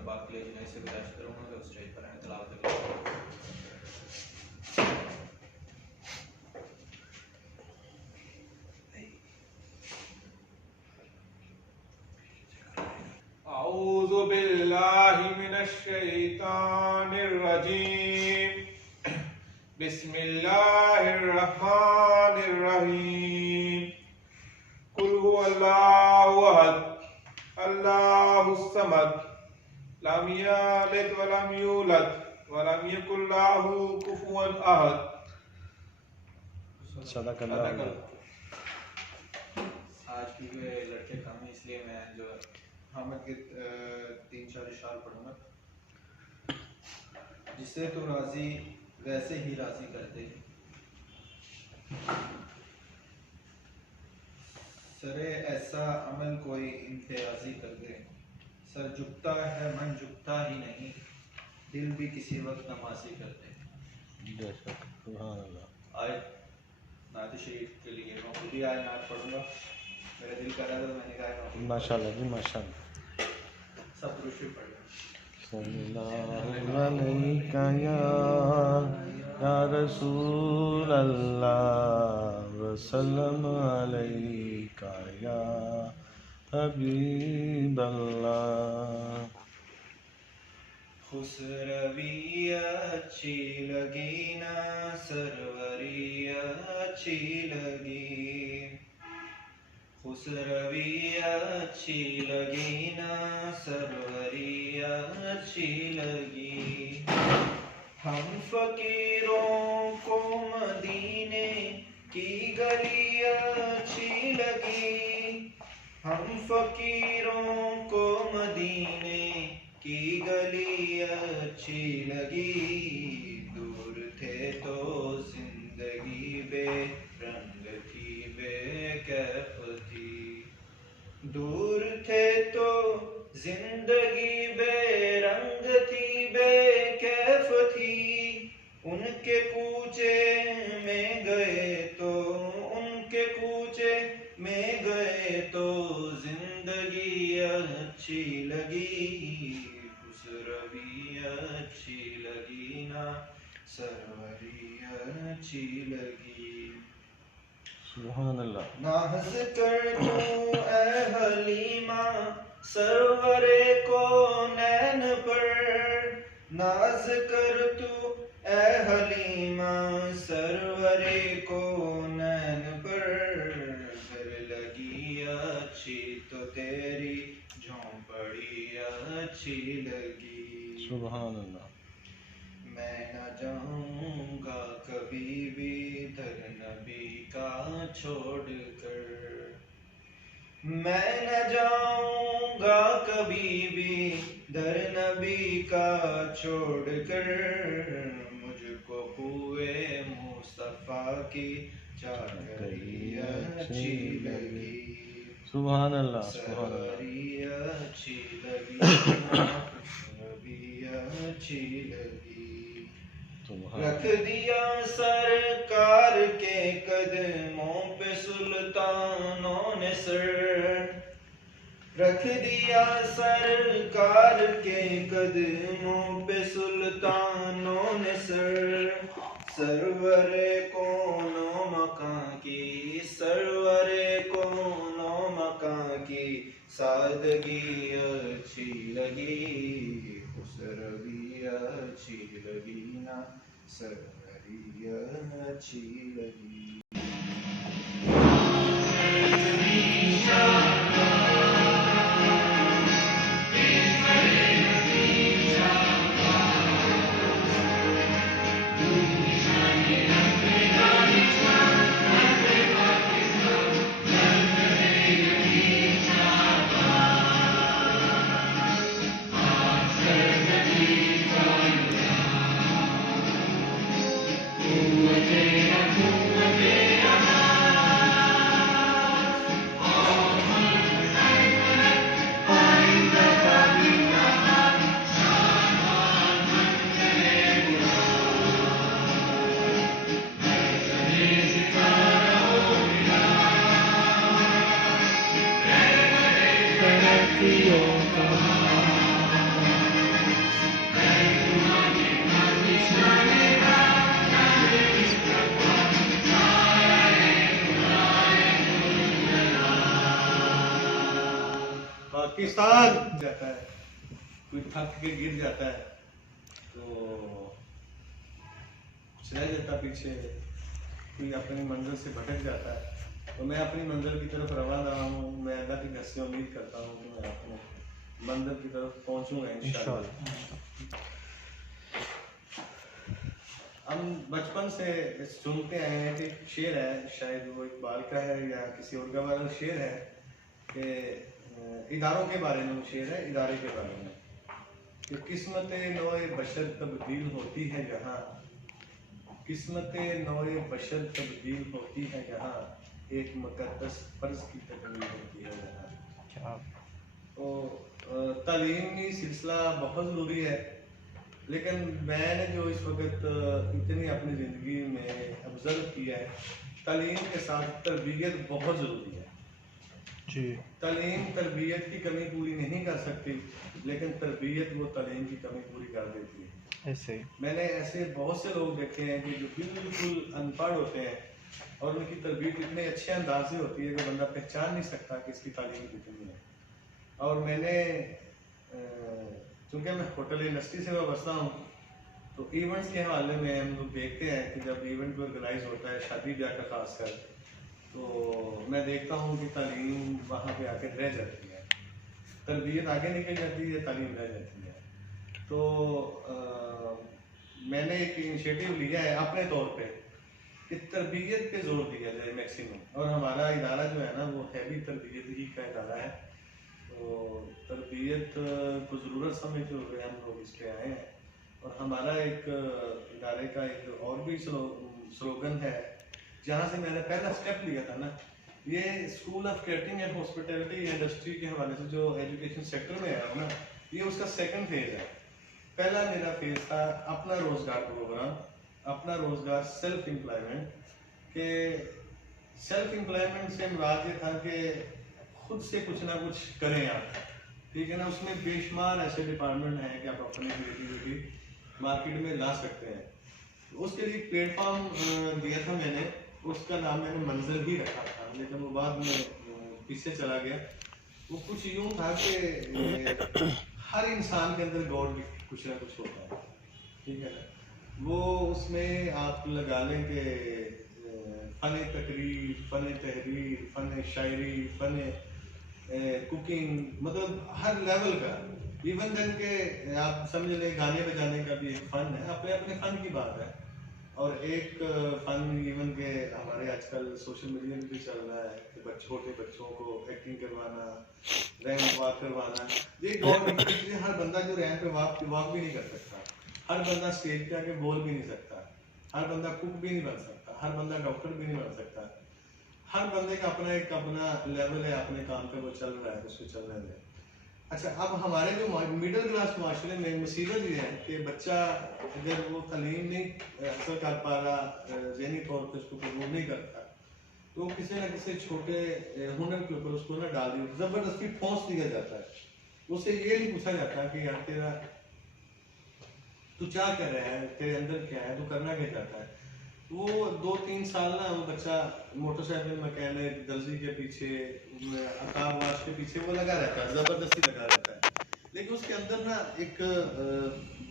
कुरान पाक के लिए जिन्हें से गुजारिश करूँगा कि उस स्टेज पर आने तलावत करें। औज़ु बिल्लाहि मिनश शैतानिर रजीम। बिस्मिल्लाहिर रहमानिर रहीम। कुल हुवल्लाहु अहद अल्लाहुस समद लम यलिद व लम यूलद व लम यकुल लहू कुफुवन अहद। सदक़ल्लाह। आज क्योंकि लड़के कम हैं इसलिए मैं जो हामिद के 3-4 इशार पढ़ूंगा। जिससे तो राजी वैसे ही राजी कर दे। सरे ऐसा अमल कोई इम्तियाजी कर दे। सर झुकता है मन झुकता ही नहीं, दिल भी किसी वक्त नमाजी कर दे। आए नात शरीफ के लिए मैं खुद ही आए नात पढ़ूंगा। मेरा दिल कर रहा था तो मैंने कहा माशाल्लाह जी माशाल्लाह। सब रुशु पढ़ सल्लल्लाहु अलैका या रसूल अल्लाह व सल्लम अलैका या हबीब अल्लाह। खुसरवी अच्छी लगी ना सरवरी अच्छी लगी। खुसरवी अच्छी लगी ना सरवरी अच्छी लगी। हम फकीरों को मदीने की गली अच्छी लगी। हम फकीरों को मदीने की गली अच्छी लगी। दूर थे तो जिंदगी बेरंग थी बेकैफ थी। दूर थे तो जिंदगी बेरंग थी बेकैफ थी। उनके कूचे में गए तो उनके कूचे में गए तो जिंदगी अच्छी लगी। खुसरवी अच्छी लगी ना सरवरी अच्छी लगी। सुभान अल्लाह। नाज़ कर तू ए हलीमा सरवरे को नैन पर। नाज कर तू ए हलीमा सरवरे को नैन पर। घर लगी अच्छी तो तेरी झोंपड़ी अच्छी लगी। सुभान अल्लाह। मैं न जाऊंगा कभी भी दर नबी का छोड़ कर। मैं न जाऊंगा कभी भी दर नबी का छोड़ कर। मुझको हुए मुस्तफा की चादरी अच्छी लगी। सुभान अल्लाह सुभान अल्लाह। सवारी अच्छी लगी भी अच्छी लगी। रख दिया सरकार के कदमों पे सुल्तानों ने सर। रख दिया सरकार के कदमों पे सुल्तानों ने सर। सरवरे कोनो मकां की सरवरे कोनो मकां की सादगी अच्छी लगी। खुसरवी अच्छी लगी ना सरवरी अच्छी लगी। पाकिस्तान जाता है, कोई थक के गिर जाता है तो कुछ रह जाता पीछे, कोई अपनी मंजिल से भटक जाता है। तो मैं अपनी मंजिल की तरफ रवाना हूँ। मैं अल्लाह की घर से उम्मीद करता हूँ कि मैं अपने मंजिल की तरफ पहुँचूँगा इंशाअल्लाह। हम बचपन से सुनते आए हैं कि शेर है, शायद वो इकबाल का है या किसी और का वाला शेर है कि इदारों के बारे में, वो शेर है इदारे के बारे में कि किस्मत नौए बशर तब्दील होती है जहाँ, किस्मत नौए बशर तब्दील होती है जहाँ, एक मुकद्दस फर्ज की तकमील होती है जहाँ। तो तालीमी सिलसिला बहुत ज़रूरी है, लेकिन मैंने जो इस वक्त इतनी अपनी ज़िंदगी में ऑब्ज़र्व किया है, तालीम के साथ तरबियत बहुत ज़रूरी है जी। तालीम तरबियत की कमी पूरी नहीं कर सकती, लेकिन तरबियत वो तालीम की कमी पूरी कर देती है। ऐसे मैंने ऐसे बहुत से लोग देखे हैं कि जो बिल्कुल अनपढ़ होते हैं और उनकी तरबियत इतने अच्छे अंदाज से होती है कि बंदा पहचान नहीं सकता कि इसकी तालीम कितनी है। और मैंने चूँकि मैं होटल इंडस्ट्री से वाबस्ता हूँ, तो इवेंट्स के हवाले में हम लोग देखते हैं कि जब इवेंट ऑर्गेनाइज होता है शादी ब्याह का खासकर, तो मैं देखता हूँ कि तालीम वहाँ पे आके रह जाती है, तरबियत आगे निकल जाती है, तालीम रह जाती है। तो मैंने एक इनिशिएटिव लिया है अपने तौर पे कि तरबियत पे जोर दिया जाए मैक्सिमम, और हमारा इदारा जो है ना वो हैवी तरबियत ही का इदारा है। तो तरबियत को ज़रूरत समझते हुए हम लोग इस पे आए हैं, और हमारा एक इदारे का एक और भी स्लोगन है, जहाँ से मैंने पहला स्टेप लिया था ना, ये school of catering and hospitality industry के हवाले से जो एजुकेशन सेक्टर में आया ना, ये उसका सेकंड फेज है। पहला मेरा फेज था अपना रोजगार प्रोग्राम, अपना रोजगार सेल्फ एम्प्लॉयमेंट के। सेल्फ एम्प्लॉयमेंट से मुराद ये था कि खुद से कुछ ना कुछ करें आप, ठीक है ना। उसमें बेशुमार ऐसे डिपार्टमेंट हैं कि आप अपनी क्रिएटिविटी मार्केट में ला सकते हैं। उसके लिए प्लेटफॉर्म दिया था मैंने, उसका नाम मैंने मंजिल ही रखा था, लेकिन वो बाद में पीछे चला गया। वो कुछ यूँ था कि हर इंसान के अंदर गॉड कुछ ना कुछ होता है, ठीक है ना। वो उसमें आप लगा लें कि फ़न तकरीर, फ़न तहरीर, फ़न शायरी, फ़न कुकिंग, मतलब हर लेवल का। इवन देन के आप समझ लें गाने बजाने का भी एक फ़न है, अपने अपने फ़न की बात है। और एक फ़न इवन के हमारे आजकल सोशल मीडिया में भी चल रहा है कि छोटे बच्चों को एक्टिंग करवाना, रैंप वॉक करवाना। ये गवर्नमेंट हर बंदा जो रैंप पे वॉक भी नहीं कर सकता, हर बंदा स्टेज पे आके बोल भी नहीं सकता, हर बंदा कुक भी नहीं बन सकता, हर बंदा डॉक्टर भी नहीं बन सकता। हर बंदे का अपना लेवल है, अपने काम पे वो चल रहा है, उसको चल रहा है। अच्छा, अब हमारे जो मिडिल क्लास माशरे में मुसीबत ये है कि बच्चा अगर वो तालीम नहीं हासिल कर पा रहा, ज़हनी तौर पर उसको कबूल नहीं करता, तो किसी न किसी छोटे हुनर के ऊपर उसको ना डाल दिया, ज़बरदस्ती ठोंस दिया जाता है। उससे ये नहीं पूछा जाता कि यार तेरा तू क्या कर रहा है, तेरे अंदर क्या है, तू करना क्या चाहता है। वो 2-3 साल ना वो बच्चा मोटरसाइकिल मैकेनिक, दर्जी के पीछे, अकाबाश के पीछे वो लगा रहता है, ज़बरदस्ती लगा रहता है। लेकिन उसके अंदर ना एक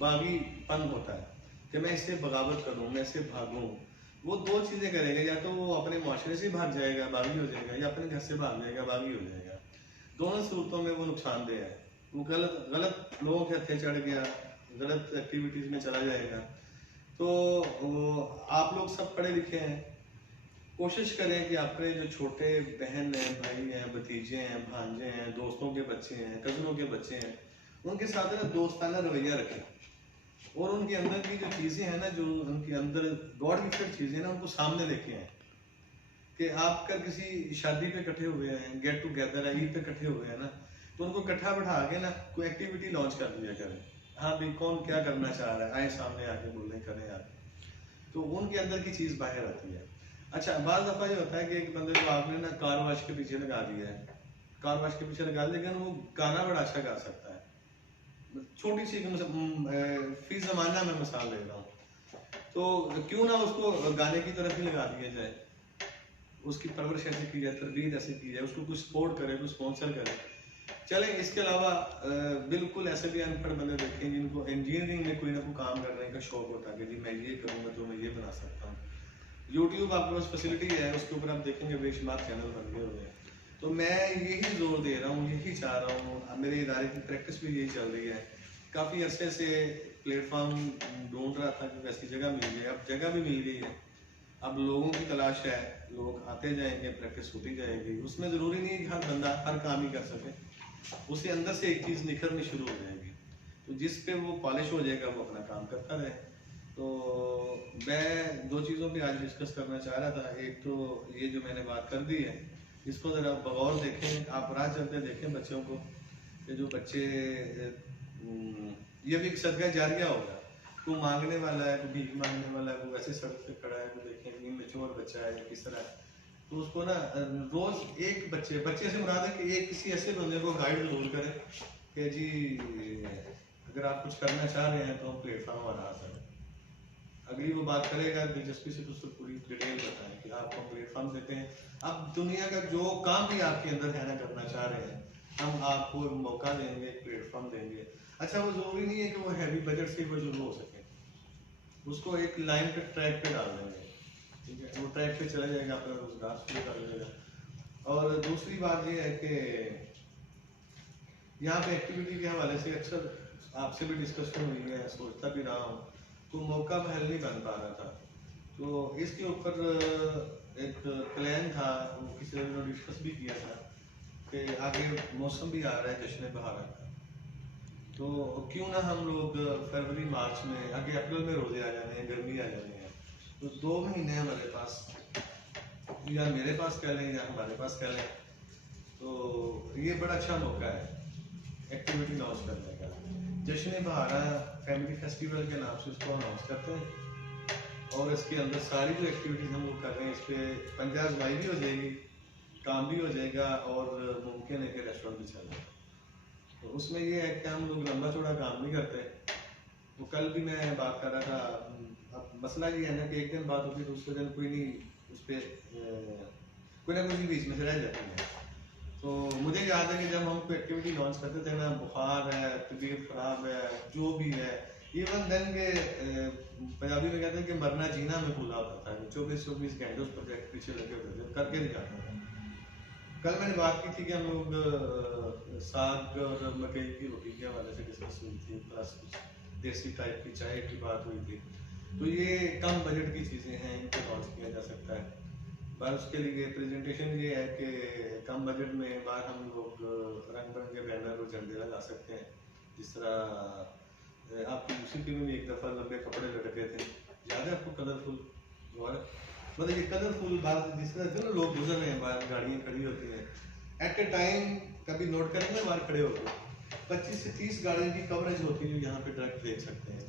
बागीपन होता है कि मैं इससे बगावत करूँ, मैं इससे भागूँ। वो 2 चीज़ें करेगा, या तो वो अपने माशरे से भाग जाएगा, बागी हो जाएगा, या अपने घर से भाग जाएगा, बागी हो जाएगा। दोनों सूरतों में वो नुकसानदेह है। वो गलत लोगों के हथे चढ़ गया, गलत एक्टिविटीज़ में चला जाएगा। तो आप लोग सब पढ़े लिखे हैं, कोशिश करें कि अपने जो छोटे बहन हैं, भाई हैं, भतीजे हैं, भांजे हैं, दोस्तों के बच्चे हैं, कज़नों के बच्चे हैं, उनके साथ ना दोस्ताना रवैया रखें, और उनके अंदर की जो चीज़ें हैं ना, जो उनके अंदर गॉड गिफ्टेड चीज़ें ना, उनको सामने लेके आएँ। कि आप कर किसी शादी पे इकट्ठे हुए हैं, गेट टुगेदर है, ईद पे इकट्ठे हुए हैं ना, तो उनको इकट्ठा बैठा के ना कोई एक्टिविटी लॉन्च कर दिया करें। हाँ भाई, कौन क्या करना चाह रहा है, आए सामने आके बोलें, करें यार, तो उनके अंदर की चीज़ बाहर आती है। अच्छा, बाज़ दफ़ा ये होता है कि एक बंदे को आपने ना कार वाश के पीछे लगा दिया है, कार वाश के पीछे लगा दिया, लेकिन वो गाना बड़ा अच्छा गा सकता है। छोटी सी फी ज़माना में मिसाल ले रहा हूँ, तो क्यों ना उसको गाने की तरफ ही लगा दिया जाए, उसकी परवरिश ऐसे की जाए, तरबियत ऐसे की जाए, उसको कुछ सपोर्ट करे, कुछ स्पॉन्सर करे। चलें, इसके अलावा बिल्कुल ऐसे भी अनपढ़ बंदे देखें जिनको इंजीनियरिंग में कोई ना कोई काम करने का शौक होता है कि जी मैं ये करूँगा तो मैं ये बना सकता हूँ। यूट्यूब आपके पास फैसिलिटी है, उसके ऊपर आप देखेंगे बेशुमार चैनल बन गए हुए हैं। तो मैं यही जोर दे रहा हूँ, यही चाह रहा हूँ, मेरे इदारे की प्रैक्टिस भी यही चल रही है। काफ़ी अरसे से प्लेटफॉर्म ढूंढ रहा था कि वैसी जगह मिल गई, अब जगह भी मिल गई है। अब लोगों की तलाश है, लोग आते जाएंगे, प्रैक्टिस होती जाएगी। उसमें ज़रूरी नहीं है कि हर बंदा हर काम ही कर सके, उसके अंदर से एक चीज़ निखरनी शुरू हो जाएगी, तो जिस पे वो पॉलिश हो जाएगा वो अपना काम करता रहे। तो मैं दो चीज़ों पे आज डिस्कस करना चाह रहा था। एक तो ये जो मैंने बात कर दी है, इसको ज़रा बगौर देखें, आप राह चलते देखें बच्चों को, कि जो बच्चे ये भी एक सदका जारिया होगा। कोई मांगने वाला है, कोई भीख मांगने वाला है, वो वैसे सड़क पे खड़ा है, तो देखें इमेच्योर बच्चा है किस तरह है, तो उसको ना रोज एक बच्चे से मुराद है कि एक किसी ऐसे बंदे को गाइड जरूर करें कि जी अगर आप कुछ करना चाह रहे हैं तो हम प्लेटफॉर्म बना सकते हैं। अगली वो बात करेगा दिलचस्पी से, तो उसको पूरी डिटेल बताएं कि आपको प्लेटफॉर्म देते हैं। अब दुनिया का जो काम भी आपके अंदर है ना करना चाह रहे हैं, हम आपको मौका देंगे, प्लेटफॉर्म देंगे। अच्छा, वो जरूरी नहीं है कि वो हैवी बजट से वो शुरू हो सके, उसको एक लाइन पे ट्रैक पे डाल देंगे, ठीक है, वो ट्रैक पे चला जाएगा, अपना रोजगार शुरू कर लेगा। और दूसरी बात ये है कि यहाँ पे एक्टिविटी के हवाले से अक्सर आपसे भी डिस्कशन हुई है, सोचता भी रहा हूँ, तो मौका महल नहीं बन पा रहा था। तो इसके ऊपर एक प्लान था, वो किसी ने डिस्कस भी किया था कि आगे मौसम भी आ रहा है जश्न बहार का, तो क्यों ना हम लोग फरवरी मार्च में, आगे अप्रैल में रोजे आ जाने हैं, गर्मी आ जानी है, तो 2 महीने हमारे पास, या मेरे पास कह लें या हमारे पास कह लें, तो ये बड़ा अच्छा मौका है एक्टिविटी लॉन्च करने का। जश्न बहारा फैमिली फेस्टिवल के नाम से उसको अनाउंस करते हैं, और इसके अंदर सारी जो एक्टिविटीज हम लोग कर रहे हैं, इस पर पंजा आजमाई भी हो जाएगी, काम भी हो जाएगा, और मुमकिन है कि रेस्टोरेंट भी चल जाएगा। तो उसमें ये है कि हम लोग लंबा चौड़ा काम नहीं करते। तो कल भी मैं बात कर रहा था, अब मसला ये है ना कि एक दिन बात होती है, दूसरे दिन कोई नहीं, उस पर कोई ना कोई बीच में से रह जाती है। तो मुझे याद है कि जब हम कोई एक्टिविटी लॉन्च करते थे ना, बुखार है, तबीयत खराब है, जो भी है, इवन देन के पंजाबी में कहते हैं कि मरना जीना में भूला होता था, 24-24 घंटे उस प्रोजेक्ट पीछे लगे होते थे, करके नहीं जाता था। कल मैंने बात की थी कि हम लोग साग और मकई की रोटी के हवाले से डिस्कस हुई थी, प्लस कुछ देसी टाइप की चाय की बात हुई थी। तो ये कम बजट की चीज़ें हैं, इनको लॉन्च किया जा सकता है। पर उसके लिए प्रेजेंटेशन ये है कि कम बजट में बाहर हम लोग रंग बिरंगे बैनर और झंडे लगा सकते हैं। जिस तरह आपकी दूसरी फिल्म में एक दफ़ा लंबे कपड़े लटके थे, याद है आपको, कलरफुल, और मतलब ये कलरफुल बात, जिस तरह से लोग गुजर रहे हैं, बाहर गाड़ियाँ खड़ी होती हैं, एट ए टाइम कभी नोट करेंगे बाहर खड़े होकर 25 से 30 गाड़ियों की कवरेज होती है, जो यहाँ पे डायरेक्ट देख सकते हैं।